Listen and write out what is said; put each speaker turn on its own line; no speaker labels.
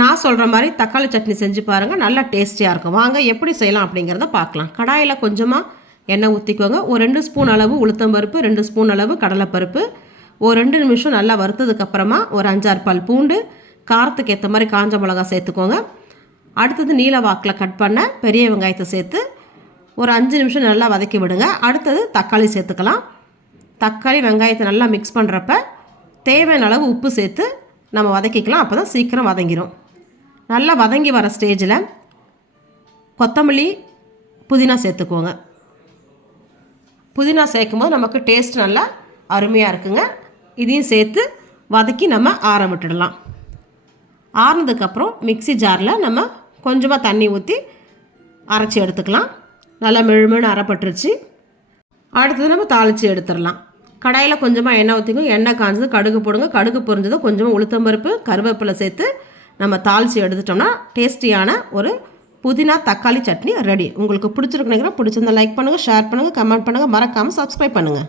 நான் சொல்கிற மாதிரி தக்காளி சட்னி செஞ்சு பாருங்கள் நல்லா டேஸ்டியாக இருக்கும். வாங்க எப்படி செய்யலாம் அப்படிங்கிறத பார்க்கலாம். கடாயில் கொஞ்சமாக எண்ணெய் ஊற்றிக்கோங்க ஒரு ரெண்டு ஸ்பூன் அளவு உளுத்தம் பருப்பு ரெண்டு ஸ்பூன் அளவு கடலைப்பருப்பு. ஒரு ரெண்டு நிமிஷம் நல்லா வறுத்ததுக்கப்புறமா ஒரு அஞ்சாறு பால் பூண்டு காரத்துக்கு ஏற்ற மாதிரி காஞ்ச மிளகா சேர்த்துக்கோங்க. அடுத்தது நீல வாக்கில் கட் பண்ண பெரிய வெங்காயத்தை சேர்த்து ஒரு அஞ்சு நிமிஷம் நல்லா வதக்கி விடுங்க. அடுத்தது தக்காளி சேர்த்துக்கலாம். தக்காளி வெங்காயத்தை நல்லா மிக்ஸ் பண்ணுறப்ப தேவையான அளவு உப்பு சேர்த்து நம்ம வதக்கிக்கலாம் அப்போ தான் சீக்கிரம் வதங்கிடும் நல்லா வதங்கி வர ஸ்டேஜில் கொத்தமல்லி புதினா சேர்த்துக்குவோங்க புதினா சேர்க்கும்போது நமக்கு டேஸ்ட் நல்லா அருமையாக இருக்குங்க. இதையும் சேர்த்து வதக்கி நம்ம ஆற விட்டுடலாம். ஆறுனதுக்கப்புறம் மிக்ஸி ஜாரில் நம்ம கொஞ்சமாக தண்ணி ஊற்றி அரைச்சி எடுத்துக்கலாம். நல்லா மெழுமெழு அரைப்பட்டுருச்சு. அடுத்தது நம்ம தாளித்து எடுத்துடலாம். கடாயில் கொஞ்சமாக எண்ணெய் ஊற்றிக்கும் எண்ணெய் காஞ்சது கடுகு போடுங்க. கடுகு பொரிஞ்சதும் கொஞ்சமாக உளுத்தம்பருப்பு கருவேப்பிலை சேர்த்து நம்ம தாளித்து எடுத்துட்டோம்னா டேஸ்டியான ஒரு புதினா தக்காளி சட்னி ரெடி. உங்களுக்கு பிடிச்சிருக்கு நினைக்கிறேன். பிடிச்சிருந்தா லைக் பண்ணுங்கள் ஷேர் பண்ணுங்கள் கமெண்ட் பண்ணுங்கள் மறக்காமல் சப்ஸ்கிரைப் பண்ணுங்கள்